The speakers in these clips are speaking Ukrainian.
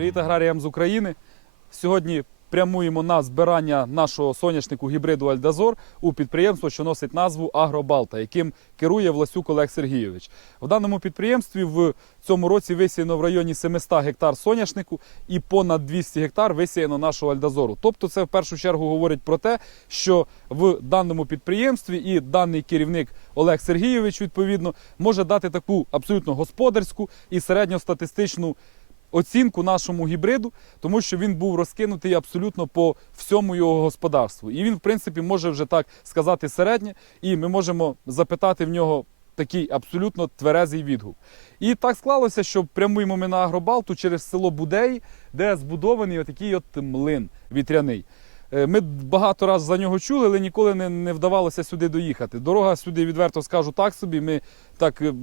Привіт аграріям з України. Сьогодні прямуємо на збирання нашого соняшнику гібриду Альдазор у підприємство, що носить назву Агробалта, яким керує Власюк Олег Сергійович. В даному підприємстві в цьому році висіяно в районі 700 гектар соняшнику і понад 200 гектар висіяно нашого Альдазору. Тобто, це в першу чергу говорить про те, що в даному підприємстві і даний керівник Олег Сергійович відповідно може дати таку абсолютно господарську і середньостатистичну оцінку нашому гібриду, тому що він був розкинутий абсолютно по всьому його господарству. І він, в принципі, може вже так сказати середнє, і ми можемо запитати в нього такий абсолютно тверезий відгук. І так склалося, що прямуємо ми на Агробалту через село Будеї, де збудований отакий от млин вітряний. Е, Ми багато разів за нього чули, але ніколи не, не вдавалося сюди доїхати. Дорога сюди, відверто скажу так собі, ми так е,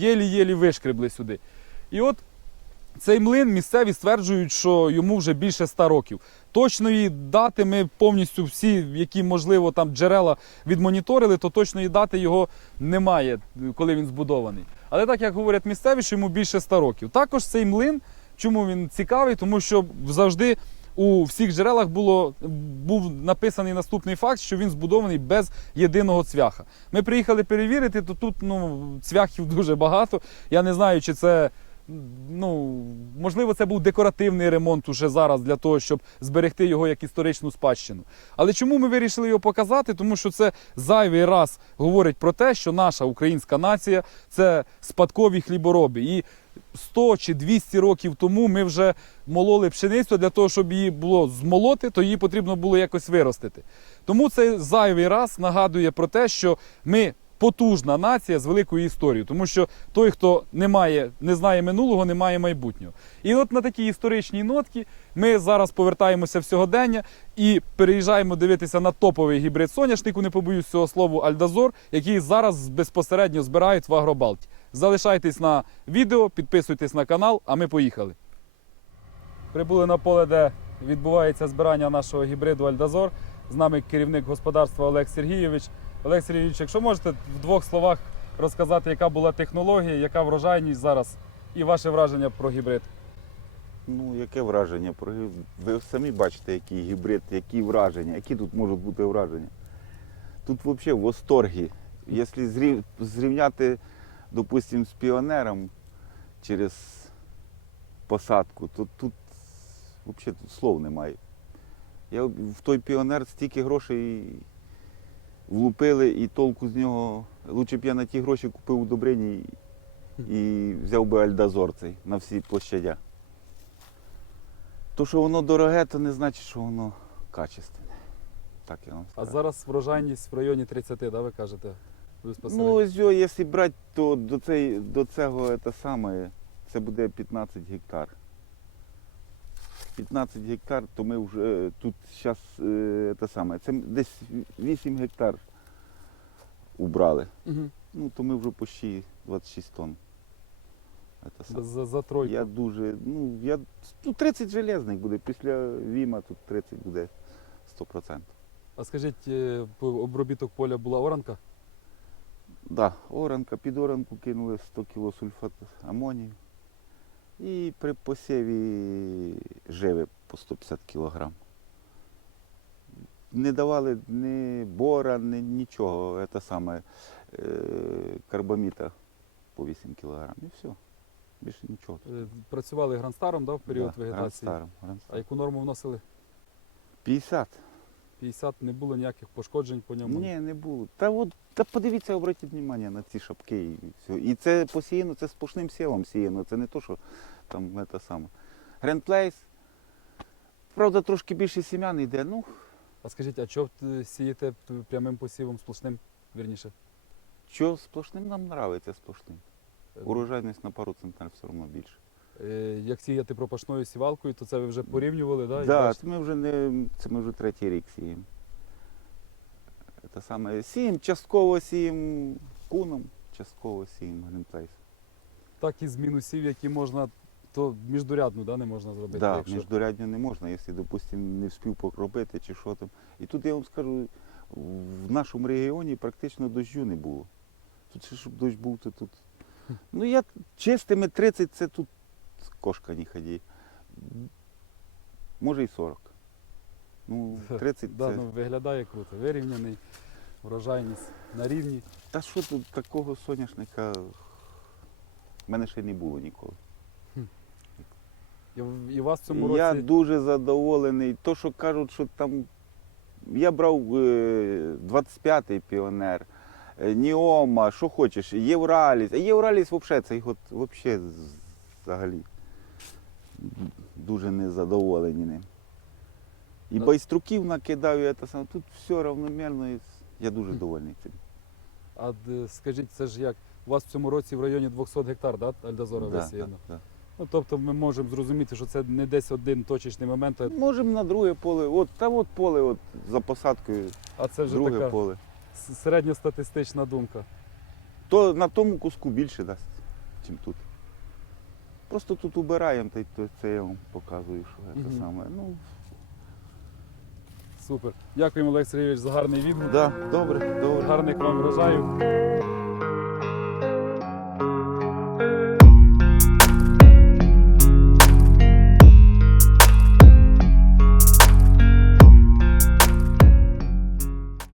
єлі-єлі вишкребли сюди. І от цей млин місцеві стверджують, що йому вже більше ста років. Точної дати ми повністю всі, які можливо там джерела відмоніторили, то точної дати його немає, коли він збудований. Але так як говорять місцеві, що йому більше ста років. Також цей млин, чому він цікавий, тому що завжди у всіх джерелах було, був написаний наступний факт, що він збудований без єдиного цвяха. Ми приїхали перевірити, то тут ну, цвяхів дуже багато. Я не знаю, чи це ну, можливо, це був декоративний ремонт уже зараз для того, щоб зберегти його як історичну спадщину. Але чому ми вирішили його показати? Тому що це зайвий раз говорить про те, що наша українська нація це спадкові хлібороби. І 100 чи 200 років тому ми вже мололи пшеницю для того, щоб її було змолоти, то її потрібно було якось виростити. Тому це зайвий раз нагадує про те, що ми потужна нація з великою історією, тому що той, хто не має, не знає минулого, не має майбутнього. І от на такій історичній нотці ми зараз повертаємося в сьогодення і переїжджаємо дивитися на топовий гібрид соняшнику, не побоюсь цього слову, Альдазор, який зараз безпосередньо збирають в Агробалті. Залишайтесь на відео, підписуйтесь на канал, а ми поїхали. Прибули на поле, де відбувається збирання нашого гібриду Альдазор. З нами керівник господарства Олег Сергійович. Олег Сергійович, якщо можете в двох словах розказати, яка була технологія, яка врожайність зараз і ваше враження про гібрид. Ну, яке враження? про гіб- Ви самі бачите, який гібрид, які враження, які тут можуть бути враження. Тут взагалі в восторгі. Якщо зрів- зрівняти, допустимо, з піонером через посадку, то тут взагалі слов немає. Я в той піонер стільки грошей влупили і толку з нього. Лучше б я на ті гроші купив удобрені і взяв би альдазор цей на всі площадя. То, що воно дороге, то не значить, що воно качественне. Так я вам А зараз врожайність в районі 30, да, ви кажете? Ну, ось якщо брати, то до, цей, до цього це саме, це буде 15 гектар. 15 гектар, то ми вже тут зараз це саме. Це десь 8 гектар убрали. Мгм. Ну, то ми вже почти 26 тонн. Це. За, за тройку. Я дуже, ну, я, ну, 30 железних буде, після Віма тут 30 буде 100%. А скажіть, е, обробіток поля була оранка? Да, оранка, під оранку кинули 100 кг сульфат амонію. І при посіві живи по 150 кг. Не давали ні бора, ні нічого. Це саме е, карбаміта по 8 кг. І все. Більше нічого. Е, Працювали гранстаром да, в період Да, вегетації. Грандстаром, А яку норму вносили? 50. 50, не було ніяких пошкоджень по ньому. Ні, не було. Та от та подивіться, обратіть увагу на ці шапки і все. І це посіяно, це сплошним сівом сіяно. Це не то, що там це саме. Грандплейс. Правда, трошки більше сім'ян йде. Ну, А скажіть, а чого сієте прямим посівом сплошним, вірніше? що сплошним нам подобається сплошним. Е, Урожайність на пару центнер все одно більше. Е, Як сіяти пропашною сівалкою, то це ви вже порівнювали. Так, да, це ми вже не це ми вже третій рік сіємо. Це саме сіємо, частково сіємо куном, частково сіємо грандплейс. Так і з мінусів, які можна, то міждурядну да, не можна зробити. Да, якщо... міждурядню не можна, якщо, допустимо, не встиг покропити чи що там. І тут я вам скажу, в нашому регіоні практично дощу не було. Тут щоб дощ був, то тут. Ну я чистими 30 це тут кошка не ході. Може і 40. Ну, 30 Да, це. ну, виглядає круто. Вирівняний, врожайність на рівні. Та що тут такого соняшника в мене ще не було ніколи. І, вас цьому Я дуже задоволений. То, що кажуть, що там. Я брав е, 25-й піонер, е, Ніома, що хочеш, Євраліс. А Євраліс взагалі це взагалі дуже незадоволені ним. І Ну. байструків накидаю, це саме. тут все равномірно. і Я дуже довольний цим. а скажіть, це ж як? У вас в цьому році в районі 200 гектар, да, Альдазора Да, висіяно? да, да. Ну, тобто ми можемо зрозуміти, що це не десь один точечний момент, а- Можемо на друге поле. От, та от поле от, за посадкою, а це вже друге така поле. середньостатистична думка. То на тому куску більше дасть, ніж тут. Просто тут убираємо, та й то це я вам показую, що це Мгм. саме. Ну, Супер. Дякуємо, Олег Сергійович, за гарний відгук. да, добре, добре. Гарних вам врожаю.